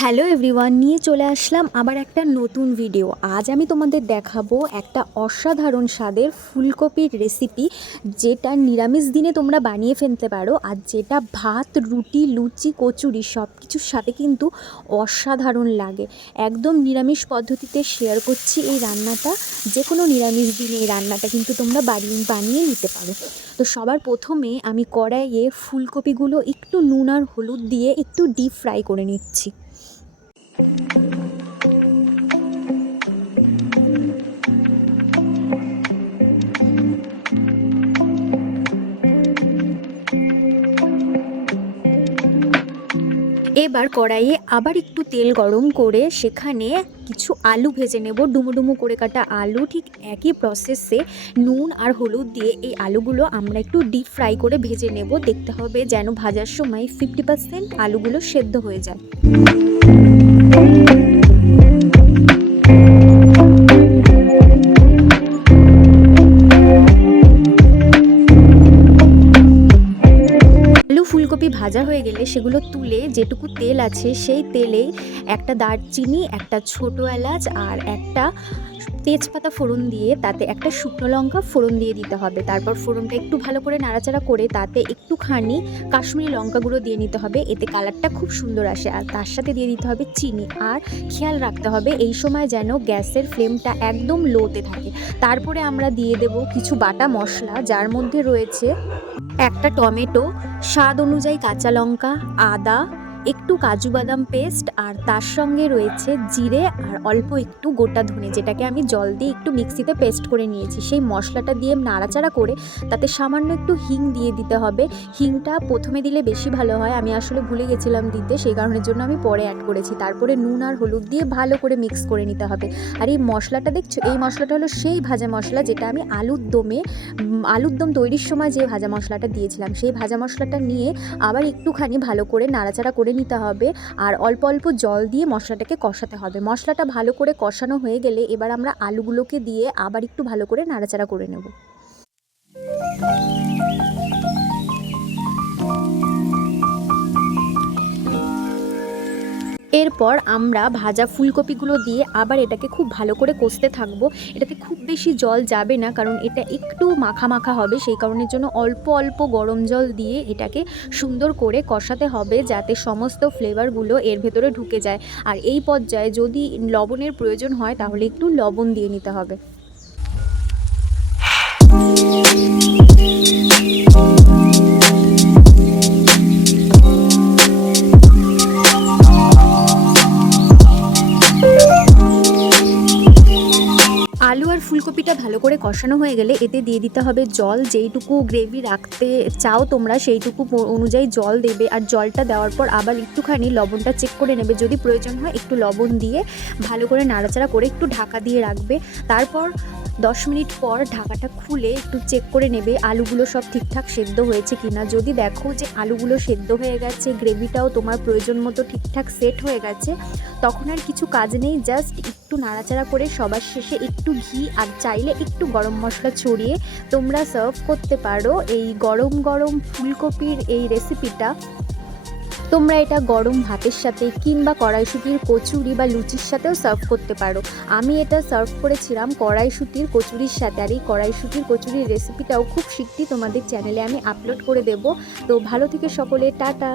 Hello everyone, নিয়ে চলে আসলাম আবার একটা নতুন ভিডিও। আজ আমি তোমাদের দেখাবো একটা অসাধারণ স্বাদের ফুলকপির রেসিপি, যেটা নিরামিষ দিনে তোমরা বানিয়ে ফেলতে পারো, আর যেটা ভাত, রুটি, লুচি, কচুরি সব কিছুর সাথে কিন্তু অসাধারণ লাগে। একদম নিরামিষ পদ্ধতিতে শেয়ার করছি এই রান্নাটা। যে কোনো নিরামিষ দিনে এই রান্নাটা কিন্তু তোমরা বানিয়ে নিতে পারো। তো সবার প্রথমে আমি কড়াইয়ে ফুলকপিগুলো একটু নুন আর হলুদ দিয়ে একটু ডিপ ফ্রাই করে নিচ্ছি। এবার কড়াইয়ে আবার একটু তেল গরম করে সেখানে কিছু আলু ভেজে নেব, ডুমো ডুমো করে কাটা আলু। ঠিক একই প্রসেসে নুন আর হলুদ দিয়ে এই আলুগুলো আমরা একটু ডিপ ফ্রাই করে ভেজে নেব। দেখতে হবে যেন ভাজার সময় 50% আলুগুলো সেদ্ধ হয়ে যায়। ফুলকপি ভাজা হয়ে গেলে সেগুলো তুলে যেটুকু তেল আছে সেই তেলেই একটা দারচিনি, একটা ছোটো এলাচ আর একটা তেজপাতা ফোড়ন দিয়ে তাতে একটা শুকনো লঙ্কা ফোড়ন দিয়ে দিতে হবে। তারপর ফোড়নটা একটু ভালো করে নাড়াচাড়া করে তাতে একটুখানি কাশ্মীরি লঙ্কা গুঁড়ো দিয়ে নিতে হবে, এতে কালারটা খুব সুন্দর আসে। আর তার সাথে দিয়ে দিতে হবে চিনি। আর খেয়াল রাখতে হবে এই সময় যেন গ্যাসের ফ্লেমটা একদম লোতে থাকে। তারপরে আমরা দিয়ে দেব কিছু বাটা মশলা, যার মধ্যে রয়েছে একটা টমেটো, স্বাদ অনুযায়ী কাঁচা লঙ্কা, আদা, একটু কাজু বাদাম পেস্ট, আর তার সঙ্গে রয়েছে জিরে আর অল্প একটু গোটা ধনে, যেটাকে আমি জল দিয়ে একটু মিক্সিতে পেস্ট করে নিয়েছি। সেই মশলাটা দিয়ে নাড়াচাড়া করে তাতে সামান্য একটু হিং দিয়ে দিতে হবে। হিংটা প্রথমে দিলে বেশি ভালো হয়, আমি আসলে ভুলে গেছিলাম দিতে, সেই কারণের জন্য আমি পরে অ্যাড করেছি। তারপরে নুন আর হলুদ দিয়ে ভালো করে মিক্স করে নিতে হবে। আর এই মশলাটা দেখছো, এই মশলাটা হলো সেই ভাজা মশলা যেটা আমি আলুর দম তৈরির সময় যে ভাজা মশলাটা দিয়েছিলাম। সেই ভাজা মশলাটা নিয়ে আবার একটুখানি ভালো করে নাড়াচাড়া করে নিতে হবে, আর অল্প অল্প জল দিয়ে মশলাটাকে কষাতে হবে। মশলাটা ভালো করে কষানো হয়ে গেলে এবার আমরা আলুগুলোকে দিয়ে আবার একটু ভালো করে নাড়াচাড়া করে নেব। এরপর আমরা ভাজা ফুলকপিগুলো দিয়ে আবার এটাকে খুব ভালো করে কষতে থাকবো। এটাতে খুব বেশি জল যাবে না, কারণ এটা একটু মাখা মাখা হবে, সেই কারণের জন্য অল্প অল্প গরম জল দিয়ে এটাকে সুন্দর করে কষাতে হবে, যাতে সমস্ত ফ্লেভারগুলো এর ভেতরে ঢুকে যায়। আর এই পর্যায়ে যদি লবণের প্রয়োজন হয় তাহলে একটু লবণ দিয়ে নিতে হবে। আলু আর ফুলকপিটা ভালো করে কষানো হয়ে গেলে এতে দিয়ে দিতে হবে জল। যেইটুকু গ্রেভি রাখতে চাও তোমরা সেইটুকু অনুযায়ী জল দেবে, আর জলটা দেওয়ার পর আবার একটুখানি লবণটা চেক করে নেবে, যদি প্রয়োজন হয় একটু লবণ দিয়ে ভালো করে নাড়াচাড়া করে একটু ঢাকা দিয়ে রাখবে। তারপর 10 মিনিট পর ঢাকাটা খুলে একটু চেক করে নেবে আলুগুলো সব ঠিকঠাক সেদ্ধ হয়েছে কিনা। যদি দেখো যে আলুগুলো সেদ্ধ হয়ে গেছে, গ্রেভিটাও তোমার প্রয়োজন মতো ঠিকঠাক সেট হয়ে গেছে, তখন আর কিছু কাজ নেই, জাস্ট একটু নাড়াচাড়া করে সবার শেষে একটু ঘি আর চাইলে একটু গরম মশলা ছড়িয়ে তোমরা সার্ভ করতে পারো। এই গরম গরম ফুলকপির এই রেসিপিটা তোমরা এটা গরম ভাতের সাথে কিংবা কড়াইশুঁটির কচুরি বা লুচির সাথেও সার্ভ করতে পারো। আমি এটা সার্ভ করেছিলাম কড়াইশুঁটির কচুরির সাথে, আর এই কড়াইশুঁটির কচুরির রেসিপিটাও খুব শিগগিরই তোমাদের চ্যানেলে আমি আপলোড করে দেব। তো ভালো থেকে সকলে, টাটা।